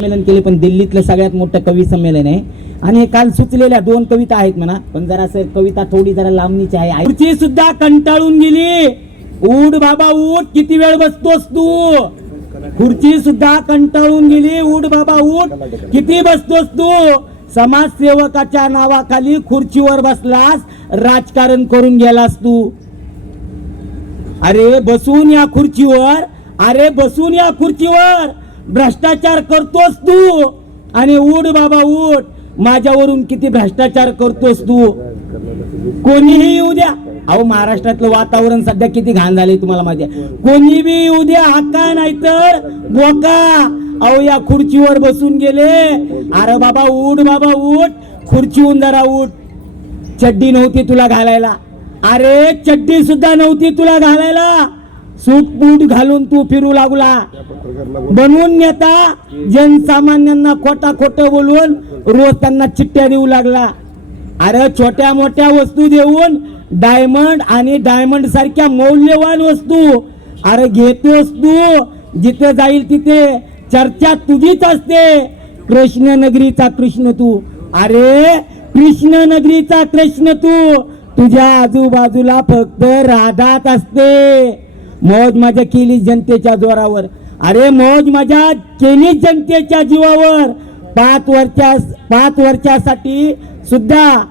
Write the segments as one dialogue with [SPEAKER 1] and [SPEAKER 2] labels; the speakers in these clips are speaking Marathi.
[SPEAKER 1] संमेलन केले पण दिल्लीतलं सगळ्यात मोठं कवी संमेलन आहे. आणि हे काल सुचलेल्या दोन कविता आहेत म्हणा पण जरा सर कविता थोडी जरा लांबणीची आहे. खुर्ची सुद्धा कंटाळून गेली. उठ बाबा उठ किती वेळ बसतोस तू? खुर्ची सुद्धा कंटाळून गेली. उठ बाबा उठ किती बसतोस तू? समाजसेवकाच्या नावाखाली खुर्चीवर बसलास. राजकारण करून गेलास तू. अरे बसून या खुर्चीवर. अरे बसून या खुर्चीवर. भ्रष्टाचार करतोस तू. आणि उठ बाबा उठ. माझ्यावरून किती भ्रष्टाचार करतोस तू? कोणीही येऊ द्या. अहो महाराष्ट्रातलं वातावरण सध्या किती घाण झाले तुम्हाला माहिती कोणी बी येऊ द्या. हक्का नाहीतर बोका अहो या खुर्चीवर बसून गेले. अरे बाबा उठ बाबा उठ. खुर्चीहून जरा उठ. चड्डी नव्हती तुला घालायला. अरे चड्डी सुद्धा नव्हती तुला घालायला. सूट बूट घालून तू फिरू लागला. बनवून नेता जनसामान्यांना खोटा खोट बोलून रोज त्यांना चिठ्ठ्या देऊ लागला. अरे छोट्या मोठ्या वस्तू देऊन डायमंड आणि डायमंड सारख्या मौल्यवान वस्तू. अरे घेतोस तू जिथे जाईल तिथे चर्चा तुझीच असते. कृष्ण नगरीचा कृष्ण तू. अरे कृष्ण नगरीचा कृष्ण तू. तुझ्या आजूबाजूला फक्त राधात असते. मौज मजा केली जनतेच्या जोरावर. अरे मौज मजा केली जनतेच्या जीवावर. पाच वर्षा पाच वर्षासाठी सुद्धा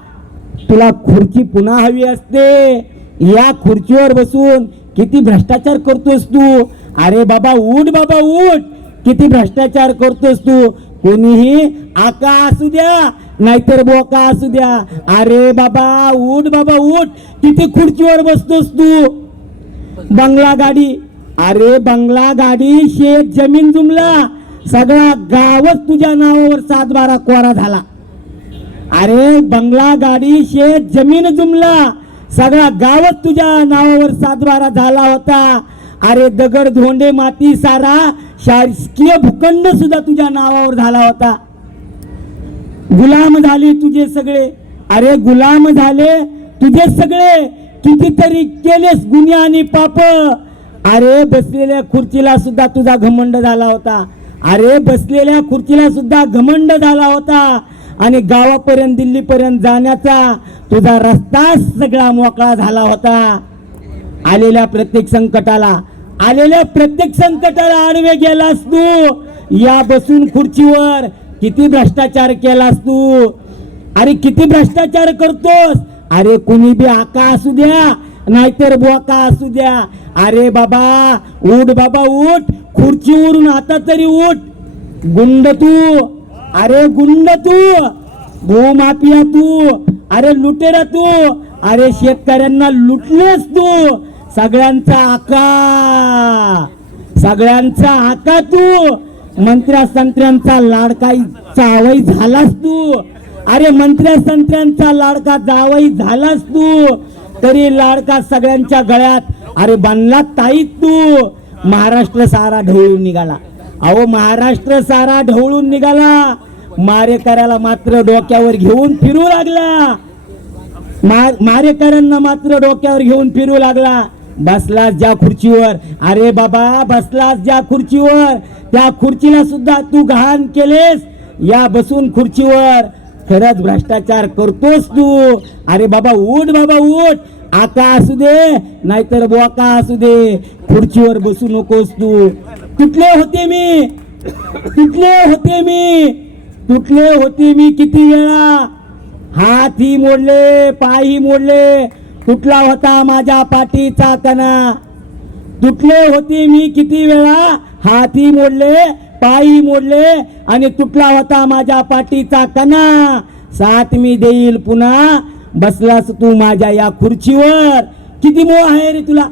[SPEAKER 1] तुला खुर्ची पुन्हा हवी असते. या खुर्चीवर बसून किती भ्रष्टाचार करतोस तू? अरे बाबा उठ बाबा उठ. किती भ्रष्टाचार करतोस तू? कोणीही आका असू द्या नाहीतर बोका असू द्या. अरे बाबा उठ बाबा उठ. किती खुर्चीवर बसतोस तू? बंगला गाडी. अरे बंगला गाडी शेत जमीन जुमला. सगळा गावच तुझ्या नावावर सात बारा कोरा झाला. अरे बंगला गाडी शेत जमीन जुमला. सगळा गावच तुझ्या नावावर सात बारा झाला होता. अरे दगड धोंडे माती सारा शासकीय भूखंड सुद्धा तुझ्या नावावर झाला होता. गुलाम झाले तुझे सगळे. अरे गुलाम झाले तुझे सगळे. कितीतरी केलेस गुन्हे आणि पाप. अरे बसलेल्या खुर्चीला सुद्धा तुझा घमंड झाला होता. अरे बसलेल्या खुर्चीला सुद्धा घमंड झाला होता. आणि गावापर्यंत दिल्लीपर्यंत जाण्याचा तुझा रस्ता सगळा मोकळा झाला होता. आलेल्या प्रत्येक संकटाला आलेल्या प्रत्येक संकटाला आडवे गेलास तू. या बसून खुर्चीवर किती भ्रष्टाचार केलास तू. अरे किती भ्रष्टाचार करतोस. अरे कुणी बी आका असू द्या नाहीतर बोका असू द्या. अरे बाबा उठ बाबा उठ. खुर्चीवरून आता तरी उठ. गुंड तू. अरे गुंड तू. भूमाफिया तू. अरे लुटेरा तू. अरे शेतकऱ्यांना लुटलेस तू. सगळ्यांचा आका. सगळ्यांचा आका तू. मंत्र्या संत्र्यांचा लाडकाईचा जावई झालास तू. अरे मंत्र्या संत्र्यांचा लाडका जावई झालास तू. तरी लाडका सगळ्यांच्या गळ्यात अरे बनला ताई तू. महाराष्ट्र सारा ढवळून निघाला. अहो महाराष्ट्र सारा ढवळून निघाला. मारेकऱ्याला मात्र डोक्यावर घेऊन फिरू लागला. मा- मारेकऱ्यांना मात्र डोक्यावर घेऊन फिरू लागला. बसलास ज्या खुर्चीवर. अरे बाबा बसलास ज्या खुर्चीवर. त्या खुर्चीला सुद्धा तू घाण केलेस. या बसून खुर्चीवर. खरंच भ्रष्टाचार करतोस तू. अरे बाबा उठ बाबा उठ. आका असू दे नाहीतर बोका असू दे. खुर्चीवर बसू नकोस तू. तुटले होते मी. तुटले होते मी. तुटले होते मी किती वेळा. हातही मोडले पायही मोडले. तुटला होता माझ्या पाठीचा कणा. तुटले होते मी किती वेळा. हातही मोडले पायी मोडले. आणि तुटला होता माझ्या पाठीचा कणा. साथ मी देईल पुन्हा. बसलास तू माझ्या या खुर्चीवर. किती मोह आहे रे तुला?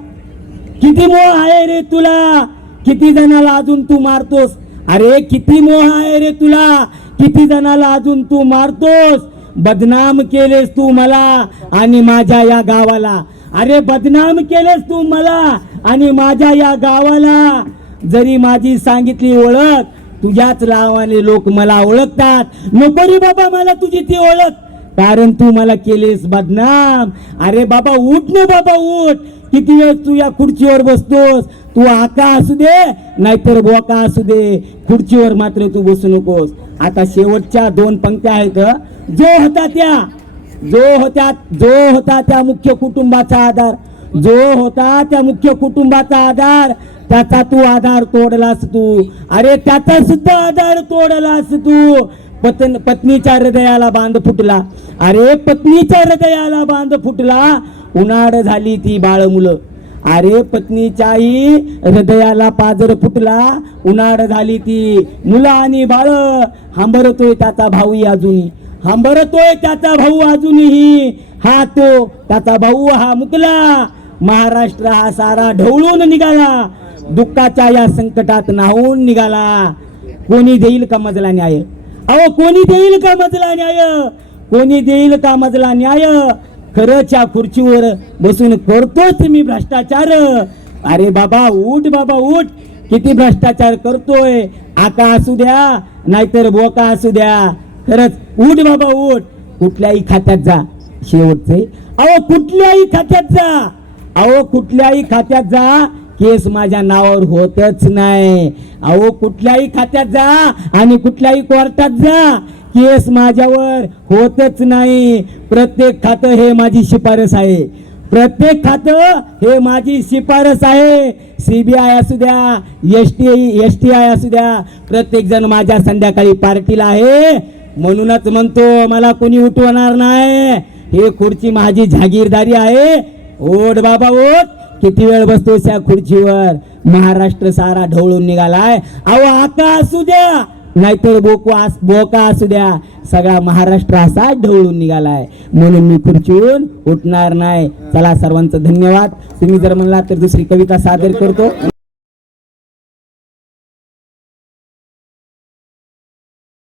[SPEAKER 1] किती मोह आहे रे तुला? किती जणाला अजून तू मारतोस? अरे किती मोह आहे रे तुला? किती जणाला अजून तू मारतोस? बदनाम केलेस तू मला आणि माझ्या या गावाला. अरे बदनाम केलेस तू मला आणि माझ्या या गावाला. जरी माझी सांगितली ओळख तुझ्याच नावाने लोक मला ओळखतात. नकोरी बाबा मला तुझी ती ओळख. कारण तू मला केलेस बदनाम. अरे बाबा उठ ना बाबा उठ. किती वेळ तू या खुर्चीवर बसतोस? तू आका असू दे नाहीतर बोका असू दे. खुर्चीवर मात्र तू बसू नकोस. आता शेवटच्या दोन पंक्त्या आहेत जो होता त्या जो होत्या जो होता त्या मुख्य कुटुंबाचा आधार. जो होता त्या मुख्य कुटुंबाचा आधार. त्याचा तू आधार तोडलास तू. अरे त्याचा सुद्धा आधार तोडलास तू. पतन पत्नीच्या हृदयाला बांध फुटला. अरे पत्नीच्या हृदयाला बांध फुटला. उन्हाळ झाली ती बाळ मुलं. अरे पत्नीच्याही हृदयाला पाजर फुटला. उन्हाळ झाली ती मुलं आणि बाळ. हांबरतोय त्याचा भाऊही अजूनही. हांबरतोय त्याचा भाऊ अजूनही. हा तो त्याचा भाऊ हा मुकला. महाराष्ट्र हा सारा ढवळून निघाला. दुःखाच्या या संकटात नाहून निघाला. कोणी देईल का मजला न्याय? अहो कोणी देईल का मजला न्याय? कोणी देईल का मजला न्याय? खरंच्या खुर्चीवर बसून करतोच मी भ्रष्टाचार. अरे बाबा उठ बाबा उठ. किती भ्रष्टाचार करतोय? आका असू द्या नाहीतर बोका असू द्या. खरंच उठ बाबा उठ. कुठल्याही खात्यात जा. शेवटचे. अहो कुठल्याही खात्यात जा. अहो कुठल्याही खात्यात जा. केस माझ्या नावावर होतच नाही. अहो कुठल्याही खात्यात जा आणि कुठल्याही कोर्टात जा. केस माझ्यावर होतच नाही. प्रत्येक खातं हे माझी शिफारस आहे. प्रत्येक खातं हे माझी शिफारस आहे. सीबीआय असू द्या S T S T I असू द्या प्रत्येक जण माझ्या संध्याकाळी पार्टीला आहे. म्हणूनच म्हणतो मला कोणी उठवणार नाही. हे खुर्ची माझी जागीरदारी आहे. ओढ बाबा ओढ. किती वेळ बसतोय या खुर्चीवर? महाराष्ट्र सारा ढवळून निघालाय. अहो आका असू द्या. नाहीतर बोको आस बोका असू द्या. सगळा महाराष्ट्र असा ढवळून निघालाय. म्हणून मी खुर्चीवरून उठणार नाही. चला सर्वांचं धन्यवाद. तुम्ही जर म्हणला तर दुसरी कविता सादर करतो.